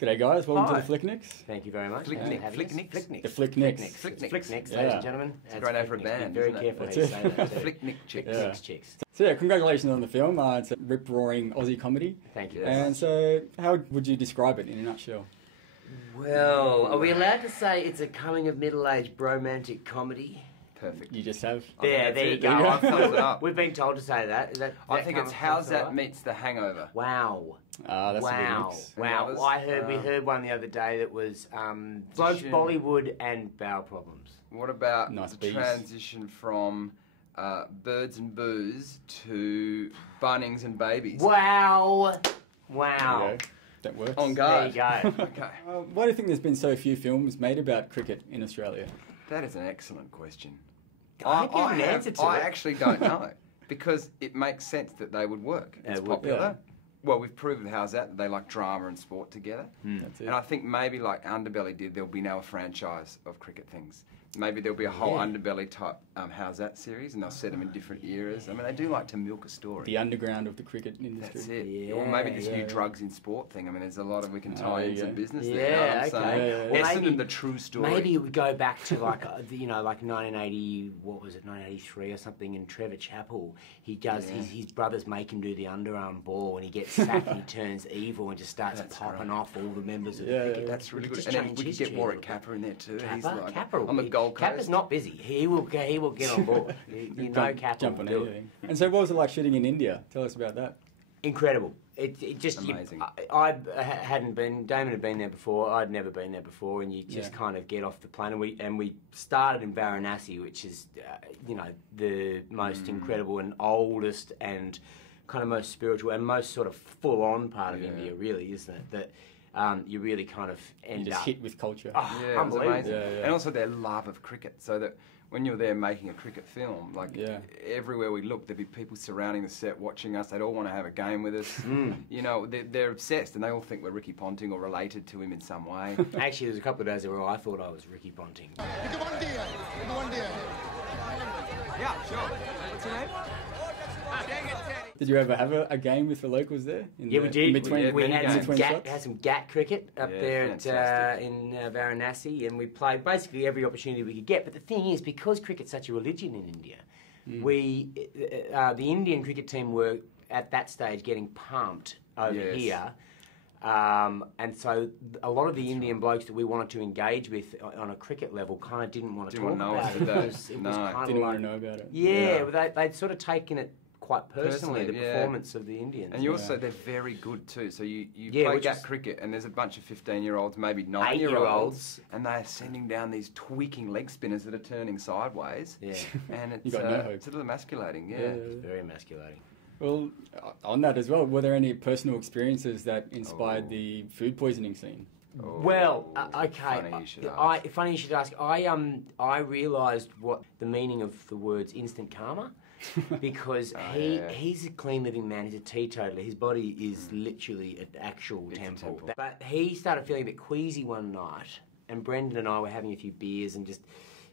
G'day guys, welcome Hi. to the Flicknicks. Thank you very much. Flicknicks. Flicknicks. The Flicknicks. Flicknicks, ladies Yeah. and gentlemen. It's a great name for a band, Be very isn't it? careful how That's you it. say that too. Flicknick chicks. Yeah. Chicks. So yeah, congratulations on the film. It's a rip-roaring Aussie comedy. Thank you. Yes. And so, how would you describe it in a nutshell? Well, are we allowed to say it's a coming of middle-aged bromantic comedy? Perfect. You just have. I think There that's you it. go. There you go. Thumbs it up. We've been told to say that. I think it's How's That meets The Hangover. Wow. That's a good Wow. mix. Wow. others? We heard one the other day that was blokes, Bollywood and bowel problems. What about Nice the bees. transition from birds and booze to Bunnings and babies? Wow. There Wow. you go. That works. On There you guard. go. Okay. Why do you think there's been so few films made about cricket in Australia? That is an excellent question. I think you have an answer to I it. actually don't know. Because it makes sense that they would work. It's It would, popular. yeah. Well, we've proven How's That they like drama and sport together. That's it. And I think maybe like Underbelly did, there'll be now a franchise of cricket things. Maybe there'll be a whole Underbelly type How's That series, and they'll set them in different eras. I mean, they do like to milk a story. The underground of the cricket industry. That's it. Yeah, Or maybe this new yeah. drugs in sport thing. I mean, there's a lot of, we can tie in yeah. some business Yeah, there. You know what I'm okay. saying? Yeah. Well, Essendon, maybe- the true story. Maybe it would go back to like, like 1980, what was it, 1983 or something, and Trevor Chappell, he does, his brothers make him do the underarm ball and he gets sacked and he turns evil and just starts That's popping right. off all the members of Yeah, the cricket. yeah. That's really It good. just And then changed we could history get a Warwick little bit. Capper in there too. He's Kappa, like Kappa on the Gold Coast. Kappa's not busy. He will get on board. You know Kappa Jump will on do it. anything. And so what was it like shooting in India? Tell us about that. Incredible. It just Amazing. I hadn't been. Damon had been there before. I'd never been there before, and you just Yeah. kind of get off the plane. And we started in Varanasi, which is the most incredible and oldest and kind of most spiritual and most sort of full on part of India, really, isn't it? That you really kind of You end just up. hit with culture. Oh, Yeah, it was unbelievable. amazing. Yeah, yeah. And also their love of cricket, so that when you're there making a cricket film, like Yeah. everywhere we looked, there'd be people surrounding the set watching us. They'd all want to have a game with us. You know, they're obsessed, and they all think we're Ricky Ponting or related to him in some way. Actually, there was a couple of days where I thought I was Ricky Ponting. Yeah, sure. What's your name? Did you ever have a game with the locals there? Yeah, we did. In between, We many had games. some between shots? had some GAT cricket up Yeah, there fantastic. in Varanasi, and we played basically every opportunity we could get. But the thing is, because cricket's such a religion in India, the Indian cricket team were at that stage getting pumped over Yes. here. And so a lot of the Indian blokes that we wanted to engage with on a cricket level kind of didn't want to Didn't talk wanna know about us, it. did It they? was No. kind of Didn't like, want to know about it. yeah, but they'd sort of taken it quite personally, the yeah. performance of the Indians. And you also, they're very good too. So you Yeah, play which GAT is- cricket, and there's a bunch of 15-year-olds, maybe 8-year-olds. 9-year-olds, and they're sending down these tweaking leg spinners that are turning sideways. Yeah. And it's, You got no hope. it's a little emasculating, yeah. It's very emasculating. Well, on that as well, were there any personal experiences that inspired the food poisoning scene? Oh, Well, okay. Funny you should ask. Funny you should ask. I realised what the meaning of the words instant karma, because yeah. he's a clean living man. He's a teetotaler. His body is literally an actual It's a temple. temple. But he started feeling a bit queasy one night, and Brendan and I were having a few beers and just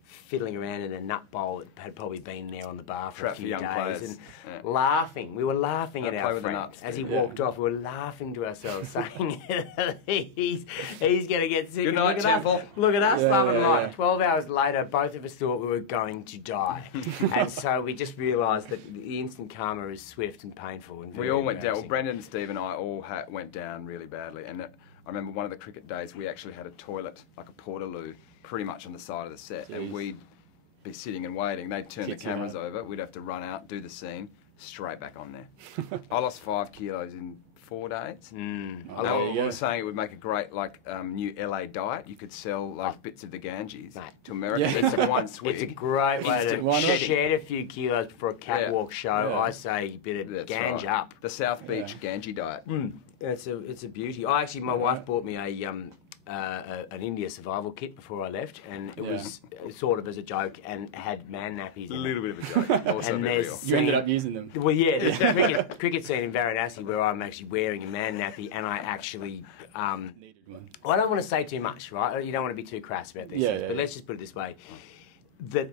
fiddling around in a nut bowl that had probably been there on the bar for Trap a for few young days, players. and Yeah. laughing. We were laughing Don't at play our with the friend nuts, as he yeah. walked off. We were laughing to ourselves, saying he's going to get sick. Good night, Look at Temple. us, look at us, Yeah, love and yeah, light. yeah. 12 hours later, both of us thought we were going to die, and so we just realised that the instant karma is swift and painful. And We very all went down. Well, embarrassing. Brendan, Steve, and I all went down really badly. And I remember one of the cricket days, we actually had a toilet, like a portaloo, pretty much on the side of the set, Jeez. and we'd be sitting and waiting. They'd turn Kids the cameras out. over. We'd have to run out, do the scene, straight back on there. I lost 5 kilos in 4 days. Oh, And there you we go. were saying it would make a great new LA diet. You could sell like bits of the Ganges Mate. to America. Yeah. It's in one swig. It's a great way Instant Why to not? shed a few kilos before a catwalk show. Yeah. I say a bit of That's ganj right. up. The South Beach Ganges diet. It's a beauty. My wife bought me an India survival kit before I left, and it was sort of as a joke and had man nappies. A in it. little bit of a joke. Also And a bit there's- real. You ended up using them. Well, yeah, there's a cricket scene in Varanasi where I'm actually wearing a man nappy, and I actually. Needed one. Well, I don't want to say too much, right? You don't want to be too crass about these things, Yeah, but yeah. let's just put it this way. That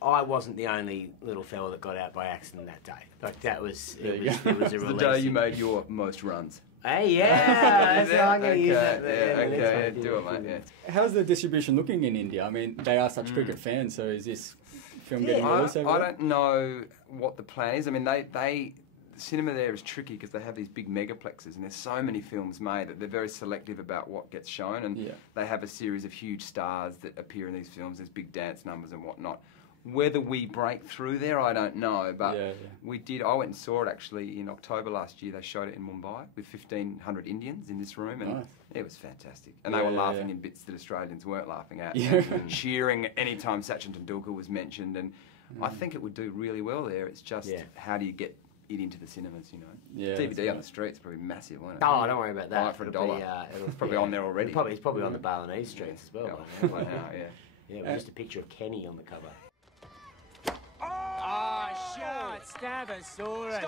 I wasn't the only little fella that got out by accident that day. Like that was, There it you was, go. it was a It's the release. day you made your most runs. Hey, yeah, that's how I'm going to use that. Okay, do it, mate. Yeah. How's the distribution looking in India? I mean, they are such cricket fans, so is this film getting released over I there? don't know what the plan is. I mean, the cinema there is tricky because they have these big megaplexes and there's so many films made that they're very selective about what gets shown, and they have a series of huge stars that appear in these films. There's big dance numbers and whatnot. Whether we break through there, I don't know, but we did. I went and saw it actually in October last year. They showed it in Mumbai with 1,500 Indians in this room, and it was fantastic. And they were laughing in bits that Australians weren't laughing at, and cheering any time Sachin Tendulkar was mentioned. And I think it would do really well there. It's just how do you get it into the cinemas, you know? Yeah, DVD on the streets probably massive, won't it? Oh, don't worry about that. Buy it for $1. It's probably on there already. It's probably on the Balinese streets as well. Yeah, with just a picture of Kenny on the cover.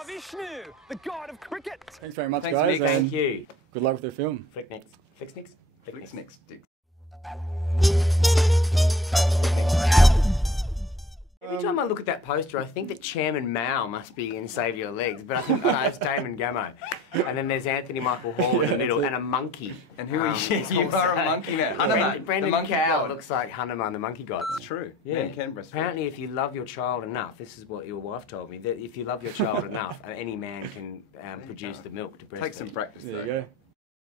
Vishnu, the god of cricket. Thanks very much, Thanks, guys. Mick. Thank you. Good luck with the film. Flick next. Flicks next. Every time I look at that poster, I think that Chairman Mao must be in Save Your Legs, but I think it's Damon Gameau. And then there's Anthony Michael Hall in the middle, and a monkey. And who are you? You are a monkey man. Brendan the monkey Cow god. looks like Hanuman, the monkey god. It's true. Yeah. Men can breastfeed. Apparently, if you love your child enough, this is what your wife told me, that if you love your child enough, any man can produce the milk to breastfeed. Take some practice, There though. you go.